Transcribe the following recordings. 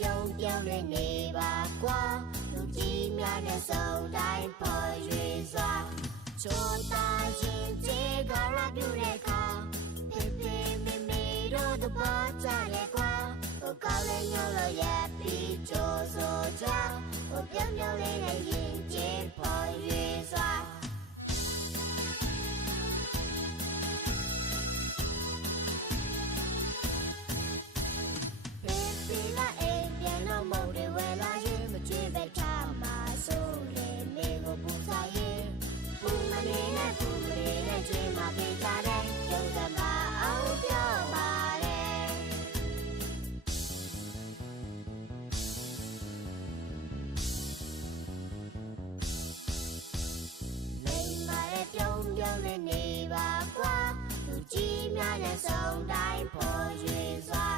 ပြုံးပြုံးလေးနေပါကွာလူကြီးများနဲ့စုံတိုင်းပေါ်ရွေစွာချိုးသားရင်ကြေးကားရပြုတဲ့ခါဖေဖေမေမေတို့သဘောကျရဲ့ကွာဟိုကောင်းလေးညလို့ရဲ့ပြီးကြိုးစိုးကြဟိုပြုံးပြုံးလေးနဲ့ရင်ကြေးပေါ်ရွေစွာမုံတွေဝဲလာရင်မကြွေးပဲထားမှာဆိုလေမေကိုပူစားရင်ပူမနေနဲ့ပူမနေနဲ့ကြွေးမှာပေးကြတယ်ရုံးစပါအောင်ပြောပါတယ်လိမ္မာရဲ့ပြုံးပြုံးလေးနေပါကွာလူကြီးများနဲ့စုံတိုင်းပေါ်ရွေစွာ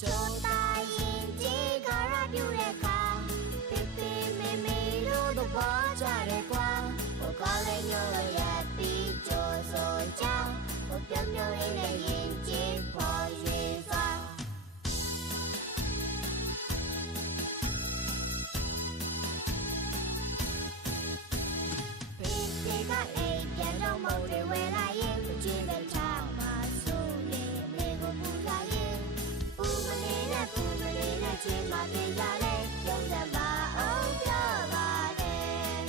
ချိုးသားရင်ကြီးကားရပြုတဲ့ခါဖေဖေမေမေတို့သဘောကျတယ်ကွာဟိုကောင်းလေးညလို့ရဲ့ပြီးကြိုးစိုးကြဟိုပြုံးပြုံးလေးနဲ့ရင်ကြီးပေါ်ရွေစွာဖေဖေကအိမ်ပြန်တော့မုံတွေဝဲလာရင်မကြည့်ပဲထားမှာဆိုလေမေကိုပူလာရင်ပူမနေနဲ့ပူမနေနဲ့ချွေးမပေးကြလေရုံးစပါအောင်ပြောပါတယ်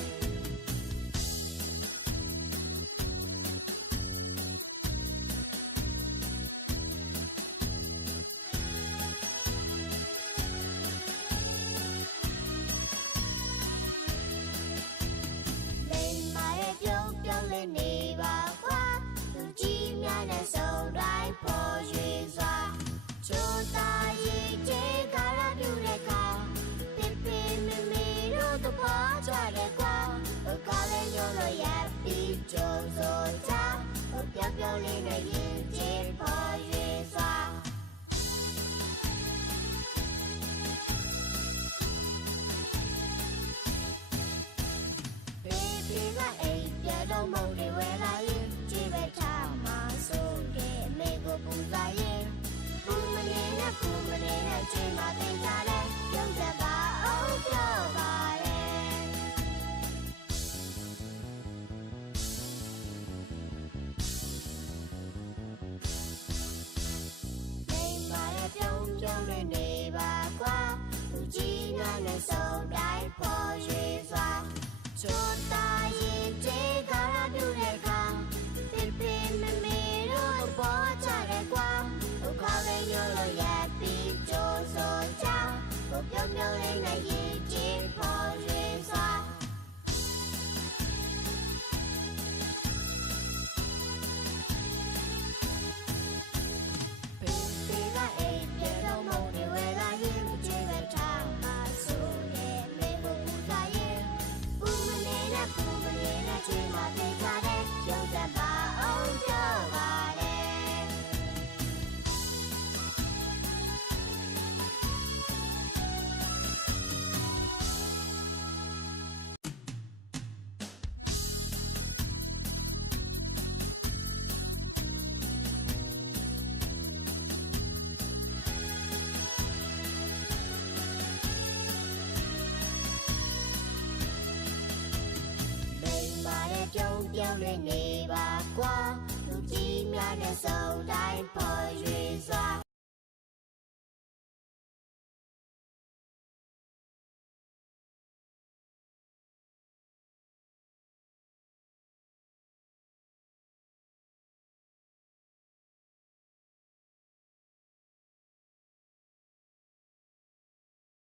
လိမ္မာရဲ့ပြုံးပြုံးလေးနေပါကွာလူကြီးများနဲ့စုံတိုင်းပေါ်ရွေစွာချိုးသားရင်ကြေးကားရပြုတဲ့ခါဖေဖေမေမေတို့သဘောကျတယ်ကွာဟိုကောင်းလေးညလို့ရဲ့ပြီးကြိုးစိုးကြဟိုပြောင်းပြောင်းလေးနဲ့ရင်ကြေးပေါ်ရွေစွာဖေဖေကအိမ်ပြန်တော့မုံတွေဝဲလာရင်ကြည့်ပဲထားမှာဆိုတဲ့မေကိုပူစားရင်ပူမနေနဲ့ပူမနေနဲ့ချွေးမပေးကြလေရုံးစပါအောင်ပြောပါတယ်လိမ္မာရဲ့ပြုံးပြုံးလေးနေပါကွာလူကြီးများနဲ့စုံတိုင်းပေါ်ရွေစွာချိုးသားရင်ကြေးကားရပြုတဲ့ခါဖေဖေမေမေတို့သဘောကျတယ်ကွာဟိုကောင်းလေးညလို့ရဲ့ပြီးကြိုးစိုးကြဟိုပြုံးပြုံးလေးနဲ့ရင်ကြီးပေါ်ရွေစွာဖေဖေကအိမ်ပြန်တော့မုံတွေဝဲလာရင်မကြွေးပဲထားမှာဆိုလေမေကိုပူစားရင်ပူမနေနဲ့ပူမနေနဲ့ချွေးမပေးကြတယ်ရုံးစပါအောင်ပြောပါတယ်ပြုံးပြုံးလေးနေပါကွာလူကြီးများနဲ့စုံတိုင်းပေါ်ရွေစွာ